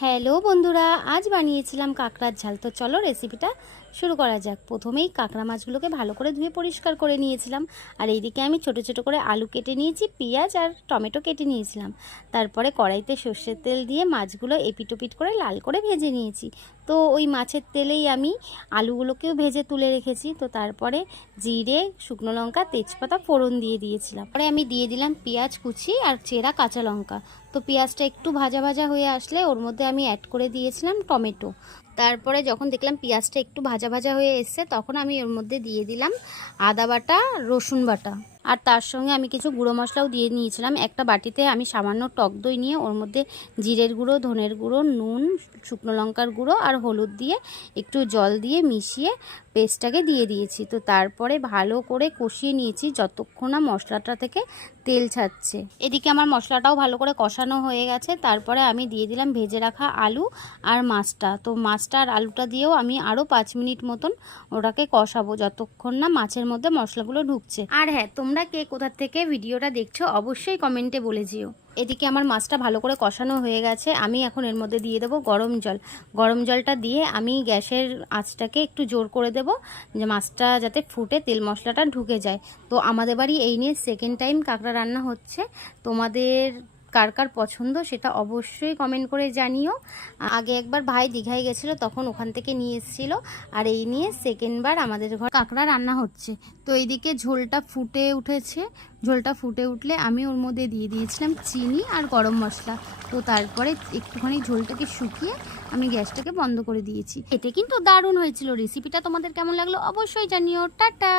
Hello বন্ধুরা, আজ বানিয়েছিলাম কাঁকড়ার ঝাল। তো চলো রেসিপিটা শুরু করা যাক। প্রথমেই কাঁকড়া মাছগুলোকে ভালো করে ধুয়ে পরিষ্কার করে নিয়েছিলাম। আর এইদিকে আমি ছোট ছোট করে আলু কেটে নিয়েছি, পেঁয়াজ আর টমেটো কেটে নিয়েছিলাম। তারপরে কড়াইতে সর্ষের তেল দিয়ে মাছগুলো এপিটোপিট করে লাল করে ভেজে নিয়েছি। তো ওই মাছের তেলেই আমি আলুগুলোকেও ভেজে তুলে রেখেছি। তো তারপরে জিরে, শুকনো লঙ্কা, তেজপাতা ফোড়ন দিয়ে দিয়েছিলাম। পরে আমি দিয়ে দিলাম পেঁয়াজ কুচি আর চেরা কাঁচা লঙ্কা। তো পেঁয়াজটা একটু ভাজা ভাজা হয়ে আসলে ওর মধ্যে আমি অ্যাড করে দিয়েছিলাম টমেটো। তারপরে যখন দেখলাম পেঁয়াজটা একটু ভাজা ভাজা হয়ে এসছে, তখন আমি ওর মধ্যে দিয়ে দিলাম আদা বাটা, রসুন বাটা, আর তার সঙ্গে আমি কিছু গুঁড়ো মশলাও দিয়ে নিয়েছিলাম। একটা বাটিতে আমি সামান্য টক দই নিয়ে ওর মধ্যে জিরের গুঁড়ো, ধনের গুঁড়ো, নুন, শুকনো লঙ্কার গুঁড়ো আর হলুদ দিয়ে একটু জল দিয়ে মিশিয়ে পেস্টটাকে দিয়ে দিয়েছি। তো তারপরে ভালো করে কষিয়ে নিয়েছি যতক্ষণ না মশলাটা থেকে তেল ছাড়ছে। এদিকে আমার মশলাটাও ভালো করে কষানো হয়ে গেছে। তারপরে আমি দিয়ে দিলাম ভেজে রাখা আলু আর মাছটা। তো মাছটা আর আলুটা দিয়েও আমি আরও 5 মিনিট মতন ওটাকে কষাবো যতক্ষণ না মাছের মধ্যে মশলাগুলো ঢুকছে। আর হ্যাঁ, তোমরা কে কোথা থেকে ভিডিওটা দেখছো অবশ্যই কমেন্টে বলে যেও। এদিকে আমার মাছটা ভালো করে কষানো হয়ে গেছে। আমি এখন এর মধ্যে দিয়ে দেবো গরম জল। গরম জলটা দিয়ে আমি গ্যাসের আঁচটাকে একটু জোর করে দেব, যে মাছটা যাতে ফুটে তেল মশলাটা ঢুকে যায়। তো আমাদের বাড়ি এই নিয়ে সেকেন্ড টাইম কাঁকড়া রান্না হচ্ছে। তোমাদের কার কার পছন্দ সেটা অবশ্যই কমেন্ট করে জানিও। আগে একবার ভাই দীঘায় গেছিলো, তখন ওখান থেকে নিয়ে এসেছিলো। আর এই নিয়ে সেকেন্ডবার আমাদের ঘর কাঁকড়া রান্না হচ্ছে। তো এইদিকে ঝোলটা ফুটে উঠেছে। ঝোলটা ফুটে উঠলে আমি ওর মধ্যে দিয়ে দিয়েছিলাম চিনি আর গরম মশলা। তো তারপরে একটুখানি ঝোলটাকে শুকিয়ে আমি গ্যাসটাকে বন্ধ করে দিয়েছি। এটা কিন্তু দারুণ হয়েছিল। রেসিপিটা তোমাদের কেমন লাগলো অবশ্যই জানিও। টাটা।